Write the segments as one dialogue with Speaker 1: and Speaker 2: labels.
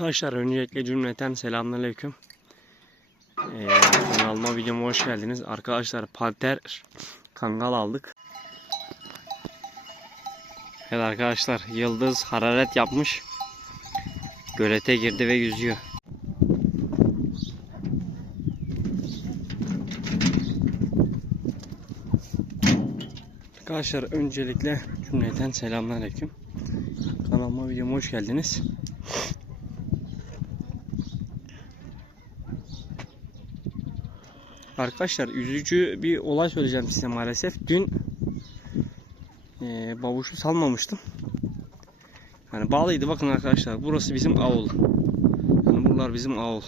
Speaker 1: Arkadaşlar öncelikle cümleten selamünaleyküm. Ee, kanalıma videoma hoş geldiniz. Arkadaşlar panter kangal aldık. Evet arkadaşlar yıldız hararet yapmış. Gölete girdi ve yüzüyor. Arkadaşlar öncelikle cümleten selamünaleyküm. Kanalıma videoma hoş geldiniz. Arkadaşlar üzücü bir olay söyleyeceğim size maalesef. Dün e, babuşu salmamıştım. Yani bağlıydı bakın arkadaşlar. Burası bizim avul. Yani buralar bizim avul.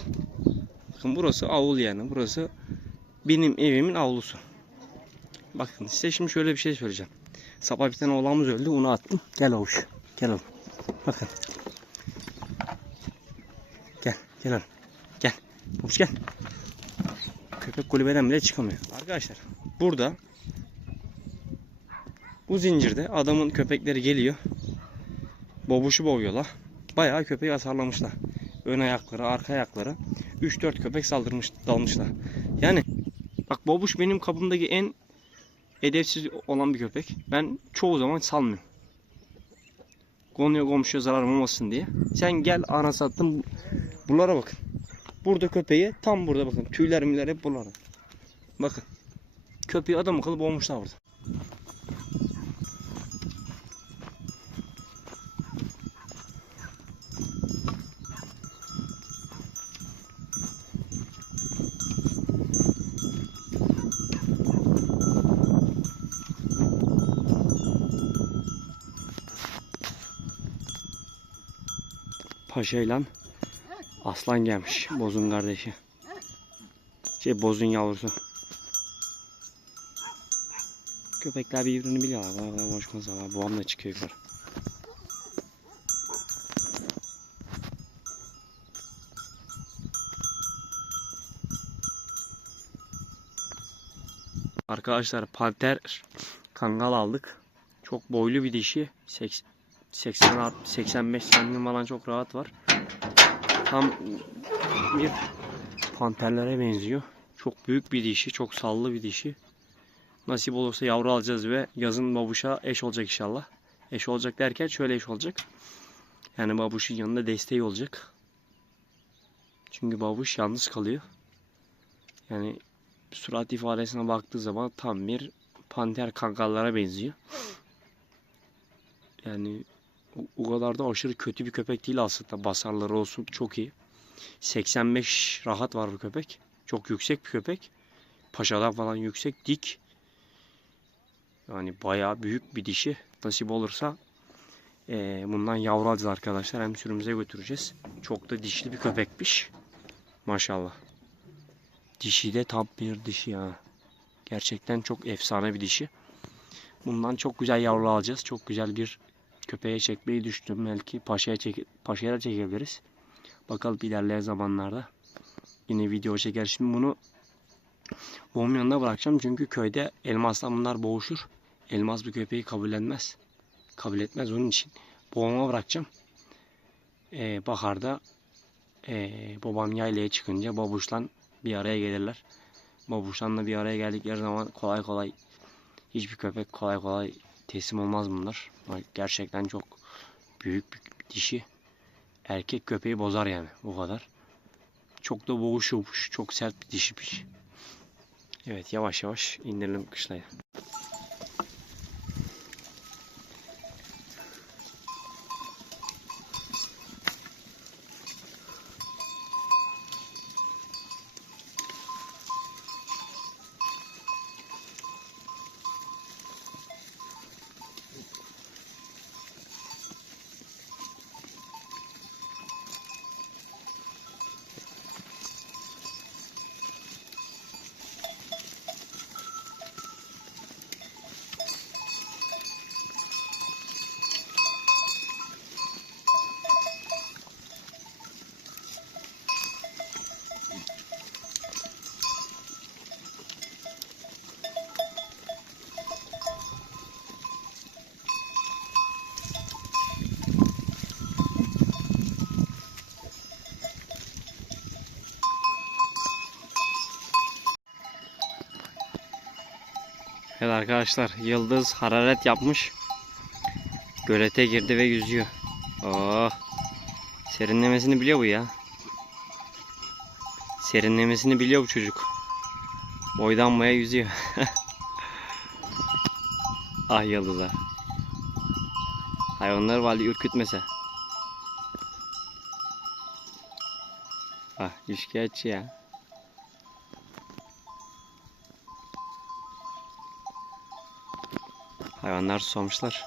Speaker 1: Bakın burası avul yani. Burası benim evimin avlusu. Bakın size şimdi şöyle bir şey söyleyeceğim. Sabah bir tane oğlanımız öldü. Onu attım. Gel avuç. Gel oğlum. Bakın. Gel. Gel oğlum. Gel. Avuç gel. Köpek kulübeden bile çıkamıyor. Arkadaşlar burada bu zincirde adamın köpekleri geliyor. Bobuşu boğuyorlar. Bayağı köpeği hasarlamışlar. Ön ayakları, arka ayakları. 3-4 köpek saldırmış, dalmışlar. Yani bak bobuş benim kapımdaki en edepsiz olan bir köpek. Ben çoğu zaman salmıyorum. Konuya komşuya zarar olmasın diye. Sen gel ana sattım. Bunlara bakın. Burada köpeği tam burada bakın. Tüyler miler hep buralarda. Bakın. Köpeği adam akıllı boğmuşlar burada. Paşa Aslan gelmiş. Bozun kardeşi. Şey bozun yavrusu. Köpekler birbirini biliyorlar. Boş konuza var. Boğam da çıkıyor yukarı. Arkadaşlar panter kangal aldık. Çok boylu bir dişi. 80 85 santim falan çok rahat var. Tam bir panterlere benziyor. Çok büyük bir dişi, çok sallı bir dişi. Nasip olursa yavru alacağız ve yazın babuşa eş olacak inşallah. Eş olacak derken şöyle eş olacak. Yani babuşun yanında desteği olacak. Çünkü babuş yalnız kalıyor. Yani surat ifadesine baktığı zaman tam bir panter kangallara benziyor. Yani o kadar da aşırı kötü bir köpek değil aslında. Basarları olsun çok iyi. 85 rahat var bu köpek. Çok yüksek bir köpek. Paşadan falan yüksek, dik. Yani bayağı büyük bir dişi. Nasip olursa e, bundan yavru alacağız arkadaşlar. Hem sürümüze götüreceğiz. Çok da dişli bir köpekmiş. Maşallah. Dişi de tam bir dişi ya. Gerçekten çok efsane bir dişi. Bundan çok güzel yavru alacağız. Çok güzel bir köpeğe çekmeyi düştüm. Belki paşaya, çek paşaya da çekebiliriz. Bakalım ilerleyen zamanlarda yine video çeker. Şimdi bunu boğum yanına bırakacağım. Çünkü köyde elmasla bunlar boğuşur. Elmas bir köpeği kabullenmez. Kabul etmez onun için. Boğuma bırakacağım. Ee, baharda ee, babam yaylaya çıkınca babuşla bir araya gelirler. Babuşlanla bir araya geldikleri zaman kolay kolay hiçbir köpek kolay kolay teslim olmaz bunlar. Gerçekten çok büyük bir dişi. Erkek köpeği bozar yani o kadar. Çok da boğuşuyormuş. Çok sert bir dişimiş. Evet yavaş yavaş indirelim kışlaya. Evet arkadaşlar Yıldız hararet yapmış. Gölete girdi ve yüzüyor. Oh. Serinlemesini biliyor bu ya. Serinlemesini biliyor bu çocuk. Boydan boya yüzüyor. ah Yıldız'a. Hayvanlar vali ürkütmese. Ah şikayetçi ya. Hayvanlar susamışlar.